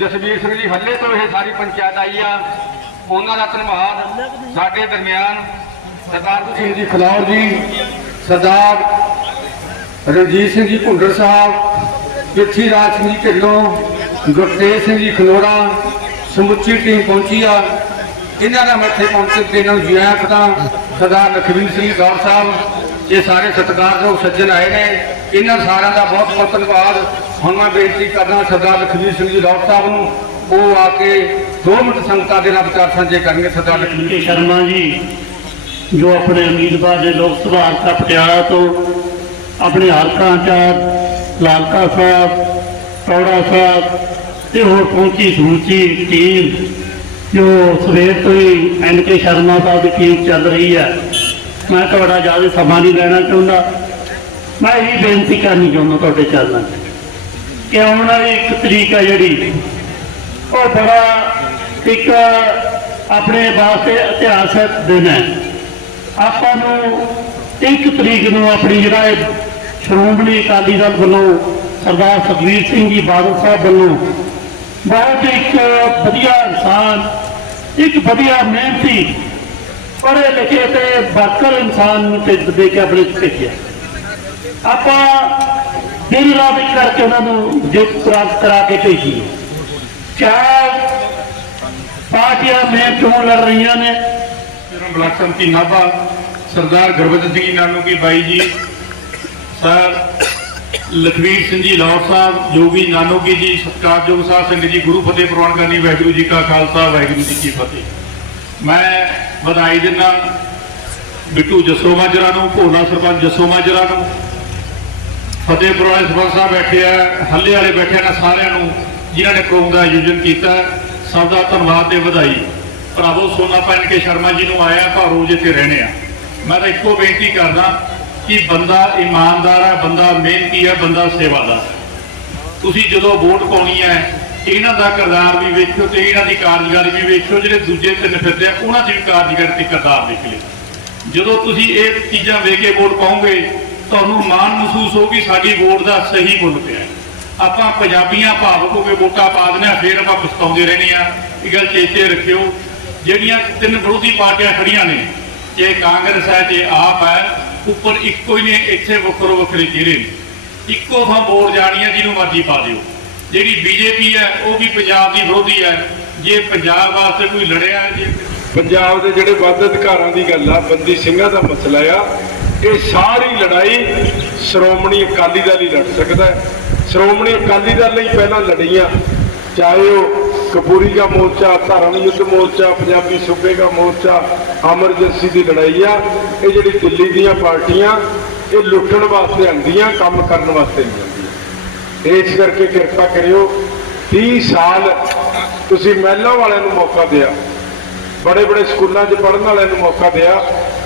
ਜਸਵੀਰ ਸਿੰਘ ਜੀ, ਹੱਲੇ ਤੋਂ ਇਹ ਸਾਰੀ ਪੰਚਾਇਤ ਆਈ ਆ। ਉਹਨਾਂ ਦਾ ਧੰਨਵਾਦ ਸਾਡੇ ਦਰਮਿਆਨ। ਸਰਦਾਰ ਸਿੰਘ ਜੀ, ਖਲੌਰ ਜੀ, ਸਰਦਾਰ ਰਣਜੀਤ ਸਿੰਘ ਜੀ, ਭੁੰਡਰ ਸਾਹਿਬ ਪਿੱਥੀ ਰਾਜ ਸਿੰਘ ਜੀ ਢਿੱਲੋਂ, ਗੁਰਤੇਜ ਸਿੰਘ ਜੀ ਖਲੋੜਾ, ਸਮੁੱਚੀ ਟੀਮ ਪਹੁੰਚੀ ਆ। ਇਹਨਾਂ ਦਾ ਮੱਥੇ ਪਹੁੰਚੇ ਤੇ ਇਹਨਾਂ ਨੂੰ ਜੀ ਆਇਆਂ ਸਰਦਾਰ ਲਖਵੀਰ ਸਿੰਘ ਗੌਰ ਸਾਹਿਬ ਇਹ ਸਾਰੇ ਸਤਿਕਾਰਯੋਗ ਸੱਜਣ ਆਏ ਨੇ ਇਹਨਾਂ ਸਾਰਿਆਂ ਦਾ ਬਹੁਤ ਬਹੁਤ ਧੰਨਵਾਦ। ਹੁਣ ਮੈਂ ਬੇਨਤੀ ਕਰਦਾ ਸਰਦਾਰ ਲਖਵੀਰ ਸਿੰਘ ਜੀ ਗੌਰ ਸਾਹਿਬ ਨੂੰ ਉਹ ਆ ਕੇ 2 ਮਿੰਟ ਸੰਗਤਾਂ ਦੇ ਨਾਲ ਵਿਚਾਰ ਸਾਂਝੇ ਕਰਨਗੇ ਸਰਦਾਰ ਲਖਵੀਰ ਸ਼ਰਮਾ ਜੀ ਜੋ ਆਪਣੇ ਉਮੀਦਵਾਰ ਨੇ ਲੋਕ ਸਭਾ ਹਲਕਾ ਪਟਿਆਲਾ ਤੋਂ ਆਪਣੇ ਹਲਕਾ ਇੰਚਾਰਜ ਲਾਲਕਾ ਸਾਹਿਬ ਟੌੜਾ ਸਾਹਿਬ ਤੇ ਹੋਰ ਪਹੁੰਚੀ ਸਮੁੱਚੀ ਟੀਮ ਜੋ ਸਵੇਰ ਤੋਂ ਹੀ ਐਨ ਕੇ ਸ਼ਰਮਾ ਸਾਹਿਬ ਦੀ ਟੀਮ ਚੱਲ ਰਹੀ ਹੈ। ਮੈਂ ਤੁਹਾਡਾ ਜ਼ਿਆਦਾ ਸਮਾਂ ਨਹੀਂ ਲੈਣਾ ਚਾਹੁੰਦਾ। ਮੈਂ ਇਹ ਬੇਨਤੀ ਕਰਨੀ ਚਾਹੁੰਦਾ ਤੁਹਾਡੇ ਚਰਨਾਂ 'ਚ ਕਿ ਆਉਣ ਵਾਲੀ ਇੱਕ ਤਰੀਕ ਹੈ ਜਿਹੜੀ, ਉਹ ਬੜਾ ਇੱਕ ਆਪਣੇ ਵਾਸਤੇ ਇਤਿਹਾਸਕ ਦਿਨ ਹੈ। ਆਪਾਂ ਨੂੰ ਇੱਕ ਤਰੀਕ ਨੂੰ ਆਪਣੀ ਜਿਹੜਾ ਇਹ ਸ਼੍ਰੋਮਣੀ ਅਕਾਲੀ ਦਲ ਵੱਲੋਂ ਸਰਦਾਰ ਸੁਖਬੀਰ ਸਿੰਘ ਜੀ ਬਾਦਲ ਸਾਹਿਬ ਵੱਲੋਂ ਬਹੁਤ ਇੱਕ ਵਧੀਆ ਇਨਸਾਨ, ਇੱਕ ਵਧੀਆ ਮਿਹਨਤੀ ਪੜ੍ਹੇ ਲਿਖੇ ਤੇ ਬਾਕਰ ਇਨਸਾਨ ਨੂੰ ਤੇ ਦੇ ਕੇ ਆਪਣੇ ਭੇਜਿਆ। ਆਪਾਂ ਦਿਲ ਰਾਤ ਕਰਕੇ ਉਹਨਾਂ ਨੂੰ ਜਿੱਤ ਪ੍ਰਾਪਤ ਕਰਾ ਕੇ ਭੇਜੀ ਚਾਰ ਪਾਰਟੀਆਂ ਮੈਂ ਚੋਣ ਲੜ ਰਹੀਆਂ ਨੇ। ਮੇਰਾ ਬਲਾਕ ਸੰਮਤੀ ਨਾਭਾ, ਸਰਦਾਰ ਗੁਰਬਚਨ ਸਿੰਘ ਨਾਨੂਕੀ ਬਾਈ ਜੀ, ਸਰ ਲਖਵੀਰ ਸਿੰਘ ਜੀ ਲਾਹੌਰ ਸਾਹਿਬ ਜੋਗੀ ਨਾਨੂ ਕੀ ਜੀ, ਸਤਿਕਾਰਯੋਗ ਸਾਹਿਬ ਸਿੰਘ ਜੀ, ਗੁਰੂ ਫਤਿਹ ਪ੍ਰਵਾਨ ਕਰਨੀ ਵਾਹਿਗੁਰੂ ਜੀ ਕਾ ਖਾਲਸਾ, ਵਾਹਿਗੁਰੂ ਜੀ ਕੀ ਫਤਿਹ। ਮੈਂ ਵਧਾਈ ਦਿੰਦਾ ਬਿੱਟੂ ਜੱਸੋ ਮਾਜਰਾ ਨੂੰ, ਭੋਲਾ ਸਰਪੰਚ ਜੱਸੋ ਮਾਜਰਾ ਨੂੰ। ਫਤਿਹਪੁਰ ਵਾਲੇ ਸਰਪੰਚ ਸਾਹਿਬ ਬੈਠੇ ਆ, ਹੱਲੇ ਵਾਲੇ ਬੈਠੇ ਨੇ ਸਾਰਿਆਂ ਨੂੰ, ਜਿਨ੍ਹਾਂ ਨੇ ਪ੍ਰੋਗਰਾਮ ਦਾ ਆਯੋਜਨ ਕੀਤਾ। ਸਭ ਦਾ ਧੰਨਵਾਦ ਤੇ ਵਧਾਈ। ਭਰਾਵੋ, ਸੋਨਾ ਪੈਣ ਕੇ ਸ਼ਰਮਾ ਜੀ ਨੂੰ ਆਇਆ, ਆਪਾਂ ਰੋਜ਼ ਇੱਥੇ ਰਹਿਣੇ ਆ। ਮੈਂ ਤਾਂ ਇੱਕੋ ਬੇਨਤੀ ਕਰਦਾ ਕਿ ਬੰਦਾ ਇਮਾਨਦਾਰ ਹੈ ਬੰਦਾ ਮਿਹਨਤੀ ਹੈ ਬੰਦਾ ਸੇਵਾਦਾਰ। ਤੁਸੀਂ ਜਦੋਂ ਵੋਟ ਪਾਉਣੀ ਹੈ ਇਹਨਾਂ ਦਾ ਕਿਰਦਾਰ ਵੀ ਵੇਖਿਓ ਤੇ ਇਹਨਾਂ ਦੀ ਕਾਰਜਕਾਰੀ ਵੀ ਵੇਖਿਓ, ਜਿਹੜੇ ਦੂਜੇ ਤਿੰਨ ਫਿਰਦੇ ਆ, ਉਹਨਾਂ ਦੀ ਵੀ ਕਾਰਜਕਾਰੀ ਤੇ ਕਿਰਦਾਰ ਦੇਖ ਲਿਓ। ਜਦੋਂ ਤੁਸੀਂ ਇਹ ਚੀਜ਼ਾਂ ਵੇਖ ਕੇ ਵੋਟ ਪਾਓਗੇ, ਤੁਹਾਨੂੰ ਮਾਣ ਮਹਿਸੂਸ ਹੋਊਗੀ, ਸਾਡੀ ਵੋਟ ਦਾ ਸਹੀ ਮੁੱਲ ਪਿਆ। ਆਪਾਂ ਪੰਜਾਬੀਆਂ ਭਾਵਕ ਹੋ ਕੇ ਵੋਟਾਂ ਪਾ ਦਿੰਦੇ ਆ ਫਿਰ ਆਪਾਂ ਪਛਤਾਉਂਦੇ ਰਹਿੰਦੇ ਆ ਇਹ ਗੱਲ ਚੇਤੇ ਰੱਖਿਓ। ਜਿਹੜੀਆਂ ਤਿੰਨ ਵਿਰੋਧੀ ਪਾਰਟੀਆਂ ਖੜੀਆਂ ਨੇ ਜੇ ਕਾਂਗਰਸ ਹੈ ਜੇ ਆਪ ਹੈ, ਉੱਪਰ ਇੱਕੋ ਹੀ ਨੇ, ਇੱਥੇ ਵੱਖਰੋ ਵੱਖਰੇ ਚਿਹਰੇ ਨੇ। ਇੱਕੋ ਥਾਂ ਵੋਟ ਜਾਣੀ ਹੈ, ਜਿਹਨੂੰ ਮਰਜ਼ੀ ਪਾ ਦਿਓ। ਜਿਹੜੀ ਬੀਜੇਪੀ ਹੈ, ਉਹ ਵੀ ਪੰਜਾਬ ਦੀ ਵਿਰੋਧੀ ਹੈ। ਜੇ ਪੰਜਾਬ ਵਾਸਤੇ ਕੋਈ ਲੜਿਆ ਜੇ ਪੰਜਾਬ ਦੇ ਜਿਹੜੇ ਵੱਧ ਅਧਿਕਾਰਾਂ ਦੀ ਗੱਲ ਆ, ਬੰਦੀ ਸਿੰਘਾਂ ਦਾ ਮਸਲਾ ਆ, ਇਹ ਸਾਰੀ ਲੜਾਈ ਸ਼੍ਰੋਮਣੀ ਅਕਾਲੀ ਦਲ ਹੀ ਲੜ ਸਕਦਾ ਹੈ। ਸ਼੍ਰੋਮਣੀ ਅਕਾਲੀ ਦਲ ਲਈ ਪਹਿਲਾਂ ਲੜੀਆਂ, ਚਾਹੇ ਉਹ ਕਪੂਰੀ ਦਾ ਮੋਰਚਾ, ਧਰਮ ਯੁੱਧ ਮੋਰਚਾ, ਪੰਜਾਬੀ ਸੂਬੇ ਦਾ ਮੋਰਚਾ ਐਮਰਜੈਂਸੀ ਦੀ ਲੜਾਈ ਆ, ਇਹ ਜਿਹੜੀ ਦਿੱਲੀ ਦੀਆਂ ਪਾਰਟੀਆਂ, ਇਹ ਲੁੱਟਣ ਵਾਸਤੇ ਆਉਂਦੀਆਂ, ਕੰਮ ਕਰਨ ਵਾਸਤੇ ਨਹੀਂ ਆਉਂਦੀਆਂ। ਇਸ ਕਰਕੇ ਕਿਰਪਾ ਕਰਿਓ 30 ਸਾਲ ਤੁਸੀਂ ਮਹਿਲਾ ਵਾਲਿਆਂ ਨੂੰ ਮੌਕਾ ਦਿਆ। ਬੜੇ ਬੜੇ ਸਕੂਲਾਂ 'ਚ ਪੜ੍ਹਨ ਵਾਲਿਆਂ ਨੂੰ ਮੌਕਾ ਦਿਆ।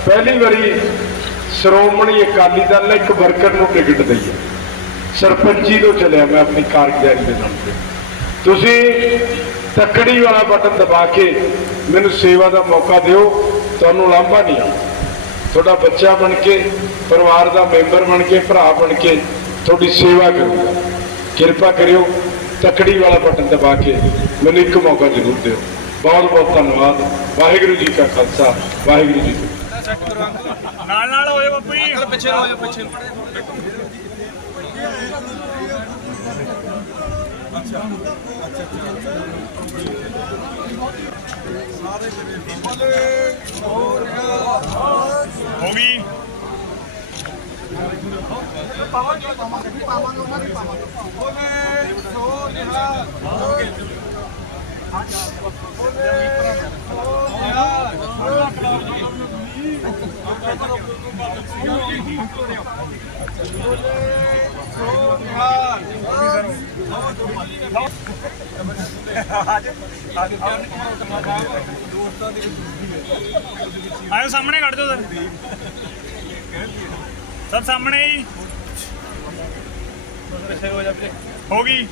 ਪਹਿਲੀ ਵਾਰੀ ਸ਼੍ਰੋਮਣੀ ਅਕਾਲੀ ਦਲ ਨੇ ਇੱਕ ਵਰਕਰ ਨੂੰ ਟਿਕਟ ਦਈ। ਹੈ ਸਰਪੰਚੀ ਤੋਂ ਚੱਲਿਆ ਮੈਂ ਆਪਣੀ ਕਾਰਗੁਜ਼ਾਰੀ ਦੇ ਨਾਮ ਤੇ। ਤੁਸੀਂ ਤੱਕੜੀ ਵਾਲਾ ਬਟਨ ਦਬਾ ਕੇ ਮੈਨੂੰ ਸੇਵਾ ਦਾ ਮੌਕਾ ਦਿਓ, ਤੁਹਾਨੂੰ ਲਾਂਭਾ ਨਹੀਂ ਆ ਤੁਹਾਡਾ ਬੱਚਾ ਬਣ ਕੇ, ਪਰਿਵਾਰ ਦਾ ਮੈਂਬਰ ਬਣ ਕੇ, ਭਰਾ ਬਣ ਕੇ ਤੁਹਾਡੀ ਸੇਵਾ ਕਰੂੰਗਾ। ਕਿਰਪਾ ਕਰਿਓ ਤੱਕੜੀ ਵਾਲਾ ਬਟਨ ਦਬਾ ਕੇ ਮੈਨੂੰ ਇੱਕ ਮੌਕਾ ਜ਼ਰੂਰ ਦਿਓ। ਬਹੁਤ ਬਹੁਤ ਧੰਨਵਾਦ। ਵਾਹਿਗੁਰੂ ਜੀ ਕਾ ਖਾਲਸਾ ਵਾਹਿਗੁਰੂ ਜੀ ਕੀ ਫਤਿਹ। ਨਾਲ ਨਾਲ ਹੋਏ ਬਾਪੂ ਜੀ। ਪਿੱਛੇ ਹੋ ਜਾ ਪਿੱਛੇ ਹੋ ਗਈ। ਆਇਓ ਸਾਹਮਣੇ ਕੱਢ ਦਿਓ ਸਰ। ਸਭ ਸਾਹਮਣੇ ਹੀ। ਹੋ ਗਈ।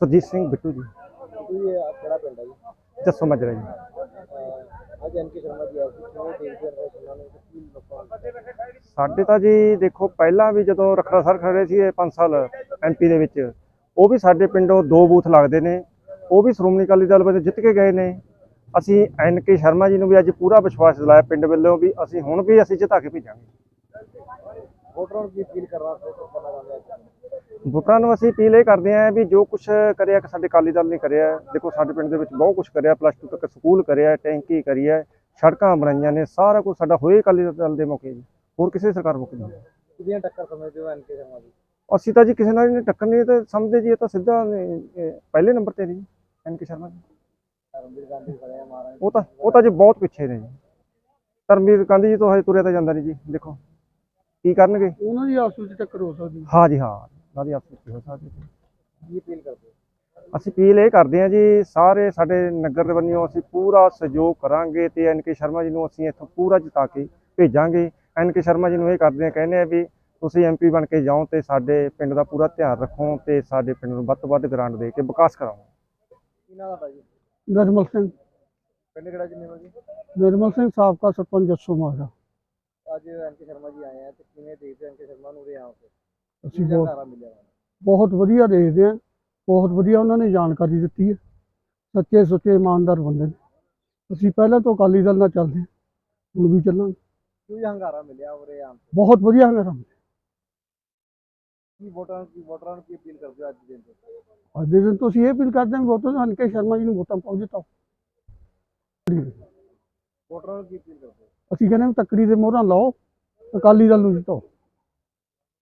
ਸੁਰਜੀਤ ਸਿੰਘ ਬਿੱਟੂ ਜੀ। ਇਹ ਕਿਹੜਾ ਪਿੰਡ ਹੈ ਜੀ ਜੱਸੋ ਮਜਰਾ ਜੀ। ਅਹ ਅੱਜ ਐਨਕੇ ਸ਼ਰਮਾ ਜੀ ਆਏ ਸੀ ਕਿਵੇਂ ਦੇਖਦੇ ਰਹੇ ਉਹਨਾਂ ਨੂੰ ਤੇ ਕੀ ਲੋਕਾਂ ਨੂੰ ਸਾਡੇ ਤਾਂ ਜੀ ਦੇਖੋ, ਪਹਿਲਾਂ ਵੀ ਜਦੋਂ ਰਖੜਾ ਸਰ ਖੜੇ ਸੀ ਇਹ 5 ਸਾਲ ਐਮਪੀ ਦੇ ਵਿੱਚ, ਉਹ ਵੀ ਸਾਡੇ ਪਿੰਡੋਂ ਦੋ ਬੂਥ ਲੱਗਦੇ ਨੇ। ਉਹ ਵੀ ਸ਼੍ਰੋਮਣੀ ਅਕਾਲੀ ਦਲ ਵੱਲੋਂ ਜਿੱਤ ਕੇ ਗਏ ਨੇ। ਅਸੀਂ ਐਨ ਕੇ ਸ਼ਰਮਾ ਜੀ ਨੂੰ ਵੀ ਅੱਜ ਪੂਰਾ ਵਿਸ਼ਵਾਸ ਦਿਲਾਇਆ ਪਿੰਡ ਵੱਲੋਂ ਵੀ ਅਸੀਂ ਹੁਣ ਵੀ ਅਸੀਂ ਜਿਤਾ ਕੇ ਭੇਜਾਂਗੇ। ਵੋਟਰਾਂ ਨੂੰ ਕੀ ਅਪੀਲ ਕਰਨਾ ਕਰਨਾ ਚਾਹੁੰਦੇ ਆ ਵੋਟਰਾਂ ਨੂੰ ਅਸੀਂ ਅਪੀਲ ਇਹ ਕਰਦੇ ਆਂ ਵੀ ਜੋ ਕੁਝ ਕਰਿਆ ਕਿ ਸਾਡੇ ਅਕਾਲੀ ਦਲ ਨੇ ਕਰਿਆ ਦੇਖੋ ਸਾਡੇ ਪਿੰਡ ਦੇ ਵਿੱਚ ਬਹੁਤ ਕੁਝ ਕਰਿਆ ਪਲੱਸ 2 ਤੱਕ ਸਕੂਲ ਕਰਿਆ ਟੈਂਕੀ ਕਰੀ ਹੈ ਸੜਕਾਂ ਬਣਾਈਆਂ ਨੇ ਸਾਰਾ ਕੁਝ ਸਾਡਾ ਹੋਏ ਅਕਾਲੀ ਦਲ ਦੇ ਮੌਕੇ ਜੀ। ਹੋਰ ਕਿਸੇ ਸਰਕਾਰ ਮੌਕੇ ਨਹੀਂ। ਕਿਹਦੀਆਂ ਟੱਕਰ ਸਮਝਦੇ ਹੋ ਐਨਕੇ ਸ਼ਰਮਾ ਜੀ? ਅਸੀਂ ਤਾਂ ਜੀ ਕਿਸੇ ਨਾਲ ਨਹੀਂ ਟੱਕਰ ਨਹੀਂ ਤਾਂ ਸਮਝਦੇ ਜੀ ਇਹ ਤਾਂ ਸਿੱਧਾ ਪਹਿਲੇ ਨੰਬਰ ਤੇ ਨੇ ਜੀ ਐਨ ਕੇ ਸ਼ਰਮਾ ਜੀ। ਉਹ ਤਾਂ ਉਹ ਤਾਂ ਜੀ ਬਹੁਤ ਪਿੱਛੇ ਨੇ ਜੀ। ਧਰਮਵੀਰ ਗਾਂਧੀ ਜੀ ਤੋਂ ਹਜੇ ਤੁਰਿਆ ਤਾਂ ਜਾਂਦਾ ਨਹੀਂ ਜੀ ਦੇਖੋ। ਕੀ ਕਰਨਗੇ? ਉਹਨਾਂ ਦੀ ਆਪਸ ਵਿੱਚ ਟੱਕਰ ਹੋ ਸਕਦੀ ਹਾਂ। ਜੀ ਹਾਂ। ਉਹਨਾਂ ਦੀ ਆਪਸ ਵਿੱਚ ਹੋ ਸਕਦੀ ਹੈ। ਕੀ ਅਪੀਲ ਕਰਦੇ ਅਸੀਂ ਅਪੀਲ ਇਹ ਕਰਦੇ ਹਾਂ ਜੀ ਸਾਰੇ ਸਾਡੇ ਨਗਰ ਦੇ ਵੱਲੋਂ ਅਸੀਂ ਪੂਰਾ ਸਹਿਯੋਗ ਕਰਾਂਗੇ ਤੇ ਐਨ ਕੇ ਸ਼ਰਮਾ ਜੀ ਨੂੰ ਅਸੀਂ ਇੱਥੋਂ ਪੂਰਾ ਜਿਤਾ ਕੇ ਭੇਜਾਂਗੇ। ਐਨ ਕੇ ਸ਼ਰਮਾ ਜੀ ਨੂੰ ਇਹ ਕਰਦੇ ਹਾਂ ਕਹਿੰਦੇ ਆ ਵੀ ਤੁਸੀਂ ਐਮਪੀ ਬਣ ਕੇ ਜਾਓ ਤੇ ਸਾਡੇ ਪਿੰਡ ਦਾ ਪੂਰਾ ਧਿਆਨ ਰੱਖੋ ਤੇ ਸਾਡੇ ਪਿੰਡ ਨੂੰ ਵੱਧ ਤੋਂ ਵੱਧ ਗ੍ਰਾਂਟ ਦੇ ਕੇ ਵਿਕਾਸ ਕਰਾਓ। ਜੀ? ਨਿਰਮਲ ਸਿੰਘ। ਪਿੰਡ ਕਿਹੜਾ ਜੀ ਨਿਮਲ ਜੀ ਨਿਰਮਲ ਸਿੰਘ ਸਾਬਕਾ ਸਰਪੰਚ ਜੱਸੋ ਮਾਜਰਾ। ਅੱਜ ਐਨਕੇ ਸ਼ਰਮਾ ਜੀ ਆਏ ਆ ਤੇ ਕਿਵੇਂ ਦੇਖਦੇ ਐਨਕੇ ਸ਼ਰਮਾ ਨੂੰ ਆਉਂ ਤੇ ਅਸੀਂ ਬਹੁਤ ਮਿਲਿਆ? ਬਹੁਤ ਵਧੀਆ ਦੇਖਦੇ ਹਾਂ ਬਹੁਤ ਵਧੀਆ ਉਹਨਾਂ ਨੇ ਜਾਣਕਾਰੀ ਦਿੱਤੀ ਹੈ ਸੱਚੇ ਸੁੱਚੇ ਇਮਾਨਦਾਰ ਬੰਦੇ ਨੇ। ਅਸੀਂ ਪਹਿਲਾਂ ਤੋਂ ਅਕਾਲੀ ਦਲ ਨਾਲ ਚੱਲਦੇ ਹੁਣ ਵੀ ਚੱਲਾਂਗੇ। ਕੀ ਹੰਗਾਰਾ ਮਿਲਿਆ ਉਰੇ ਤੇ? ਬਹੁਤ ਵਧੀਆ ਹੰਗਾਰਾ ਕੀ ਵੋਟਰਾਂ ਕੀ ਵੋਟਰਾਂ ਨੂੰ ਕੀ ਅਪੀਲ ਕਰਦੇ ਹੋ ਅੱਜ ਦੇ ਦਿਨ ਤੇ? ਅੱਜ ਦੇ ਦਿਨ ਤੋਂ ਅਸੀਂ ਇਹ ਅਪੀਲ ਕਰਦੇ ਹਾਂ ਵੀ ਵੋਟਾਂ ਨੂੰ ਹਲਕੇ ਸ਼ਰਮਾ ਜੀ ਨੂੰ ਵੋਟਾਂ ਪਾਓ ਜਿਤਾਓ। ਵੋਟਰਾਂ ਨੂੰ ਕੀ ਅਪੀਲ ਕਰਦੇ ਹੋ? ਅਸੀਂ ਕਹਿੰਦੇ ਹਾਂ ਤੱਕੜੀ ਦੇ ਮੋਹਰਾਂ ਲਾਓ ਅਕਾਲੀ ਦਲ ਨੂੰ ਜਿਤਾਓ